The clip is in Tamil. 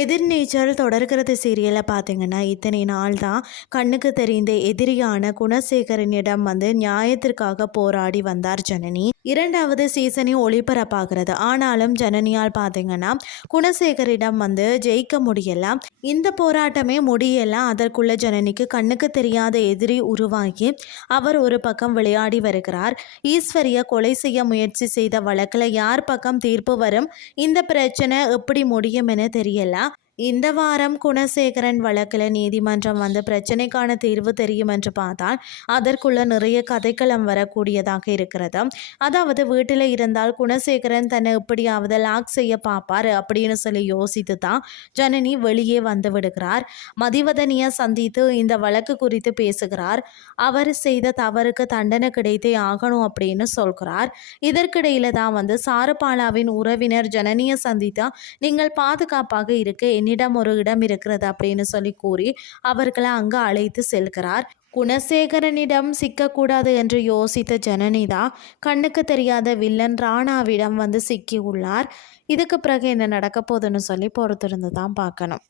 எதிர்நீச்சல் தொடர்கிறது சீரியலை பார்த்தீங்கன்னா இத்தனை நாள் தான் கண்ணுக்கு தெரிந்த எதிரியான குணசேகரனிடம் நியாயத்திற்காக போராடி வந்தார் ஜனனி. இரண்டாவது சீசனே ஒளிபரப்பாகிறது. ஆனாலும் ஜனனியால் பார்த்தீங்கன்னா குணசேகரிடம் ஜெயிக்க முடியல. இந்த போராட்டமே முடியல. அதற்குள்ள ஜனனிக்கு கண்ணுக்கு தெரியாத எதிரி உருவாகி அவர் ஒரு பக்கம் விளையாடி வருகிறார். ஈஸ்வரிய கொலை செய்ய முயற்சி செய்த வழக்கில் யார் பக்கம் தீர்ப்பு வரும், இந்த பிரச்சனை எப்படி முடியும் என தெரியல. இந்த வாரம் குணசேகரன் வழக்கில் நீதிமன்றம் பிரச்சனைக்கான தீர்வு தெரியும் என்று பார்த்தால் அதற்குள்ள நிறைய கதைக்களம் வரக்கூடியதாக இருக்கிறது. அதாவது வீட்டில் இருந்தால் குணசேகரன் தன்னை எப்படியாவது லாக் செய்ய பார்ப்பார் அப்படின்னு சொல்லி யோசித்து தான் ஜனனி வெளியே வந்து விடுகிறார். மதிவதனியை சந்தித்து இந்த வழக்கு குறித்து பேசுகிறார். அவர் செய்த தவறுக்கு தண்டனை கிடைத்தே ஆகணும் அப்படின்னு சொல்கிறார். இதற்கிடையில தான் சாருபாலாவின் உறவினர் ஜனனியை சந்தித்தா நீங்கள் பாதுகாப்பாக இருக்க என்னிடம் ஒரு இடம் இருக்கிறது அப்படின்னு சொல்லி கூறி அவர்களை அங்கு அழைத்து செல்கிறார். குணசேகரனிடம் சிக்கக்கூடாது என்று யோசித்த ஜனனிதா கண்ணுக்கு தெரியாத வில்லன் ராணாவிடம் சிக்கி உள்ளார். இதுக்கு பிறகு என்ன நடக்க போகுதுன்னு சொல்லி பொறுத்திருந்து தான் பார்க்கணும்.